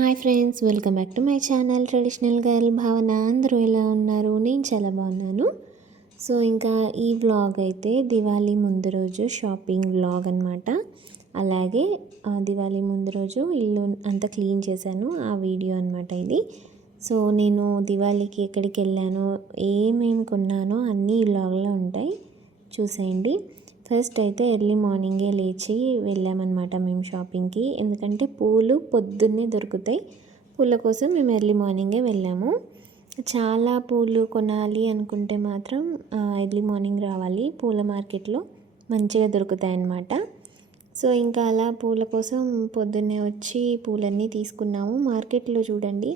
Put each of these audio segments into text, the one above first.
Hi friends, welcome back to my channel traditional girl భావన. అందరూ ఎలా ఉన్నారు? నేను చాలా బాగున్నాను. సో ఇంకా ఈ వ్లాగ్ అయితే దివాళీ ముందు రోజు షాపింగ్ వ్లాగ్ అనమాట. అలాగే దివాళీ ముందు రోజు ఇల్లు అంతా క్లీన్ చేశాను, ఆ వీడియో అనమాట ఇది. సో నేను దివాళీకి ఎక్కడికి వెళ్ళానో, ఏమేమి కొన్నానో అన్నీ ఈ వ్లాగ్లో ఉంటాయి, చూసేయండి. ఫస్ట్ అయితే ఎర్లీ మార్నింగే లేచి వెళ్ళామన్నమాట మేము షాపింగ్కి. ఎందుకంటే పూలు పొద్దున్నే దొరుకుతాయి, పూల కోసం మేము ఎర్లీ మార్నింగే వెళ్ళాము. చాలా పూలు కొనాలి అనుకుంటే మాత్రం ఎర్లీ మార్నింగ్ రావాలి, పూల మార్కెట్లో మంచిగా దొరుకుతాయి అన్నమాట. సో ఇంకా అలా పూల కోసం పొద్దున్నే వచ్చి పూలన్నీ తీసుకున్నాము. మార్కెట్లో చూడండి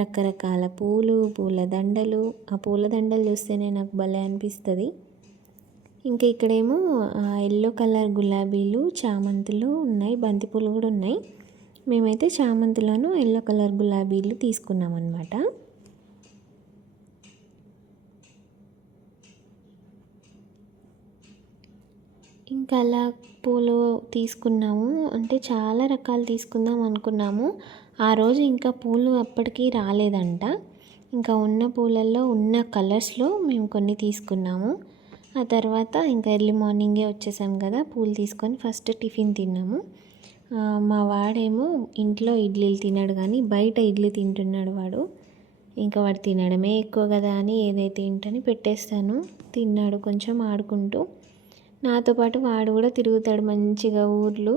రకరకాల పూలు, పూల దండలు. ఆ పూల దండలు చూస్తేనే నాకు భలే అనిపిస్తుంది. ఇంకా ఇక్కడేమో ఎల్లో కలర్ గులాబీలు, చామంతులు ఉన్నాయి, బంతిపూలు కూడా ఉన్నాయి. మేమైతే చామంతులను ఎల్లో కలర్ గులాబీలు తీసుకున్నాం అన్నమాట. ఇంకా అలా పూలు తీసుకున్నాము, అంటే చాలా రకాలు తీసుకుందాం అనుకున్నాము. ఆ రోజు ఇంకా పూలు అప్పటికి రాలేదంట. ఇంకా ఉన్న పూలల్లో ఉన్న కలర్స్లో మేము కొన్ని తీసుకున్నాము. ఆ తర్వాత ఇంకా ఎర్లీ మార్నింగే వచ్చేసాం కదా, పూలు తీసుకొని ఫస్ట్ టిఫిన్ తిన్నాము. మా వాడేమో ఇంట్లో ఇడ్లీలు తిన్నాడు, కానీ బయట ఇడ్లీ తింటున్నాడు వాడు. ఇంకా వాడు తినడమే ఎక్కువ కదా అని ఏదైతే ఏంటని పెట్టేస్తాను. తిన్నాడు కొంచెం ఆడుకుంటూ. నాతో పాటు వాడు కూడా తిరుగుతాడు మంచిగా ఊర్లు.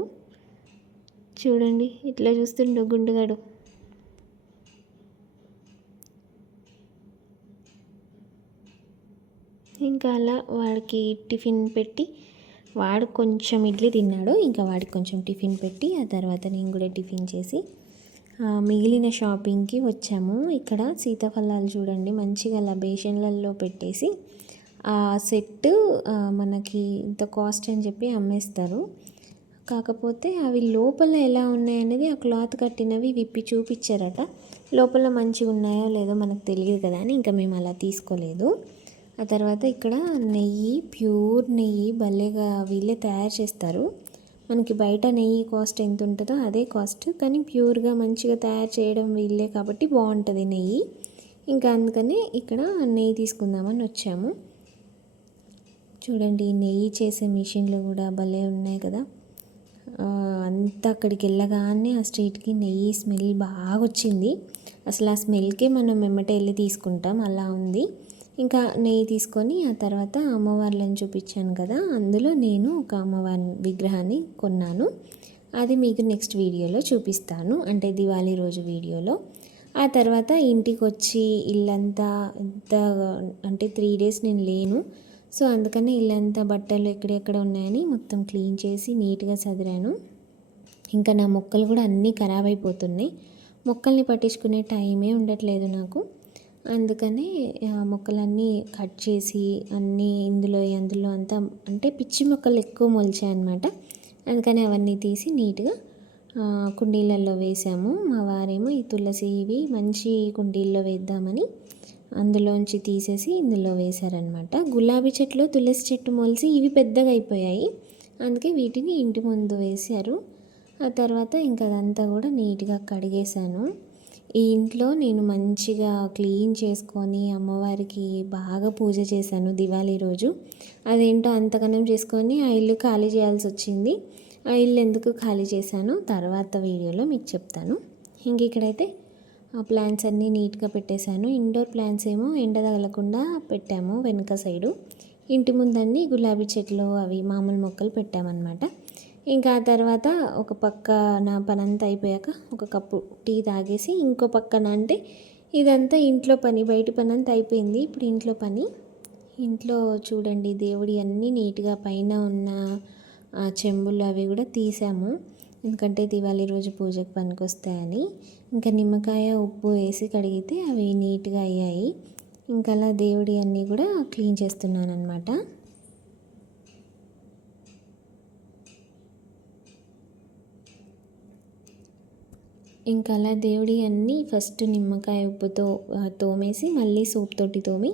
చూడండి ఇట్లా చూస్తుండు గుండుగాడు. ఇంకా అలా వాడికి టిఫిన్ పెట్టి, వాడు కొంచెం ఇడ్లీ తిన్నాడు, ఇంకా వాడికి కొంచెం టిఫిన్ పెట్టి ఆ తర్వాత నేను కూడా టిఫిన్ చేసి మిగిలిన షాపింగ్కి వచ్చాము. ఇక్కడ సీతాఫలాలు చూడండి మంచిగా అలా బేషన్లలో పెట్టేసి ఆ సెట్ మనకి ఇంత కాస్ట్ అని చెప్పి అమ్మేస్తారు. కాకపోతే అవి లోపల ఎలా ఉన్నాయనేది ఆ క్లాత్ కట్టినవి విప్పి చూపించారట. లోపల మంచిగా ఉన్నాయో లేదో మనకు తెలియదు కదా అని ఇంకా మేము అలా తీసుకోలేదు. ఆ తర్వాత ఇక్కడ నెయ్యి, ప్యూర్ నెయ్యి భలేగా వీళ్ళే తయారు చేస్తారు. మనకి బయట నెయ్యి కాస్ట్ ఎంత ఉంటుందో అదే కాస్ట్, కానీ ప్యూర్గా మంచిగా తయారు చేయడం వీళ్ళే కాబట్టి బాగుంటుంది నెయ్యి. ఇంకా అందుకనే ఇక్కడ నెయ్యి తీసుకుందామని వచ్చాము. చూడండి నెయ్యి చేసే మిషన్లు కూడా భలే ఉన్నాయి కదా. అంతా అక్కడికి వెళ్ళగానే ఆ స్ట్రీట్కి నెయ్యి స్మెల్ బాగా వచ్చింది. అసలు ఆ స్మెల్కే మనం వెంబటే వెళ్ళి తీసుకుంటాం, అలా ఉంది. ఇంకా నెయ్యి తీసుకొని ఆ తర్వాత అమ్మవార్లను చూపించాను కదా, అందులో నేను ఒక అమ్మవారి విగ్రహాన్ని కొన్నాను. అది మీకు నెక్స్ట్ వీడియోలో చూపిస్తాను, అంటే దివాళీ రోజు వీడియోలో. ఆ తర్వాత ఇంటికి వచ్చి ఇల్లంతా ఎంత అంటే 3 days నేను లేను. సో అందుకని ఇల్లంతా బట్టలు ఎక్కడెక్కడ ఉన్నాయని మొత్తం క్లీన్ చేసి నీట్గా సదిరాను. ఇంకా నా మొక్కలు కూడా అన్నీ ఖరాబ్ అయిపోతున్నాయి. మొక్కల్ని పట్టించుకునే టైమే ఉండట్లేదు నాకు. అందుకనే మొక్కలన్నీ కట్ చేసి అన్నీ అందులో అంతా అంటే పిచ్చి మొక్కలు ఎక్కువ మొలిచాయి అన్నమాట. అందుకని అవన్నీ తీసి నీట్గా కుండీలలో వేసాము. మా వారేమో ఈ తులసి ఇవి మంచి కుండీల్లో వేద్దామని అందులోంచి తీసేసి ఇందులో వేశారనమాట. గులాబీ చెట్లు, తులసి చెట్టు మొలిసి ఇవి పెద్దగా అయిపోయాయి, అందుకే వీటిని ఇంటి ముందు వేశారు. ఆ తర్వాత ఇంకా అదంతా కూడా నీట్గా కడిగేశాను. ఈ ఇంట్లో నేను మంచిగా క్లీన్ చేసుకొని అమ్మవారికి బాగా పూజ చేశాను దివాళీ రోజు. అదేంటో అంతగానం చేసుకొని ఆ ఇల్లు ఖాళీ చేయాల్సి వచ్చింది. ఆ ఇల్లు ఎందుకు ఖాళీ చేశానో తర్వాత వీడియోలో మీకు చెప్తాను. ఇంక ఇక్కడైతే ఆ ప్లాంట్స్ అన్నీ నీట్గా పెట్టేశాను. ఇండోర్ ప్లాంట్స్ ఏమో ఎండ తగలకుండా పెట్టాము వెనుక సైడు. ఇంటి ముందన్నీ గులాబీ చెట్లు అవి మామూలు మొక్కలు పెట్టామన్నమాట. ఇంకా ఆ తర్వాత ఒక పక్క నా పనంతా అయిపోయాక ఒక కప్పు టీ తాగేసి ఇంకో పక్కన, అంటే ఇదంతా ఇంట్లో పని, బయట పని అంతా అయిపోయింది. ఇప్పుడు ఇంట్లో పని. ఇంట్లో చూడండి దేవుడి అన్నీ నీట్గా పైన ఉన్న చెంబులు అవి కూడా తీసాము, ఎందుకంటే దివాళీ రోజు పూజకు పనికొస్తాయని. ఇంకా నిమ్మకాయ ఉప్పు వేసి కడిగితే అవి నీట్గా అయ్యాయి. ఇంకా అలా దేవుడి అన్నీ కూడా క్లీన్ చేస్తున్నాను అనమాట. ఇంకా అలా దేవుడి అన్నీ ఫస్ట్ నిమ్మకాయ ఉప్పుతో తోమేసి మళ్ళీ సోప్ తోటి తోమి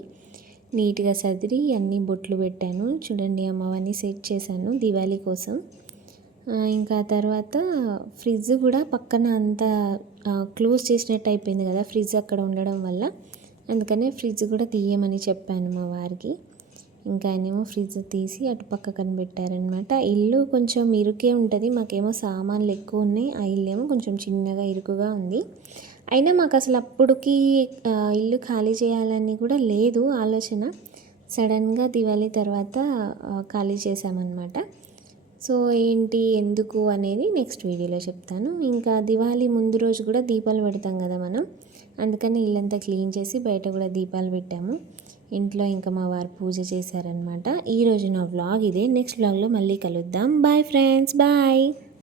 నీట్గా సదిరి అన్నీ బొట్లు పెట్టాను. చూడండి అమ్మవారిని సెట్ చేశాను దివాళీ కోసం. ఇంకా తర్వాత ఫ్రిడ్జ్ కూడా పక్కన అంతా క్లోజ్ చేసినట్టు అయిపోయింది కదా ఫ్రిడ్జ్ అక్కడ ఉండడం వల్ల. అందుకనే ఫ్రిడ్జ్ కూడా తీయమని చెప్పాను మా వారికి. ఇంకా ఆయనేమో ఫ్రిడ్జ్ తీసి అటు పక్కన పెట్టారనమాట. ఇల్లు కొంచెం ఇరుకే ఉంటుంది, మాకేమో సామాన్లు ఎక్కువ ఉన్నాయి, ఆ ఇల్లు ఏమో కొంచెం చిన్నగా ఇరుకుగా ఉంది. అయినా మాకు అసలు అప్పటికి ఇల్లు ఖాళీ చేయాలని కూడా లేదు ఆలోచన. సడన్గా దివాళీ తర్వాత ఖాళీ చేసామన్నమాట. సో ఏంటి ఎందుకు అనేది నెక్స్ట్ వీడియోలో చెప్తాను. ఇంకా దివాళీ ముందు రోజు కూడా దీపాలు పెడతాం కదా మనం, అందుకని ఇల్లంతా క్లీన్ చేసి బయట కూడా దీపాలు పెట్టాము. ఇంట్లో ఇంకా మా వారు పూజ చేశారనమాట. ఈరోజు నా వ్లాగ్ ఇదే. నెక్స్ట్ వ్లాగ్లో మళ్ళీ కలుద్దాం. Bye friends, bye.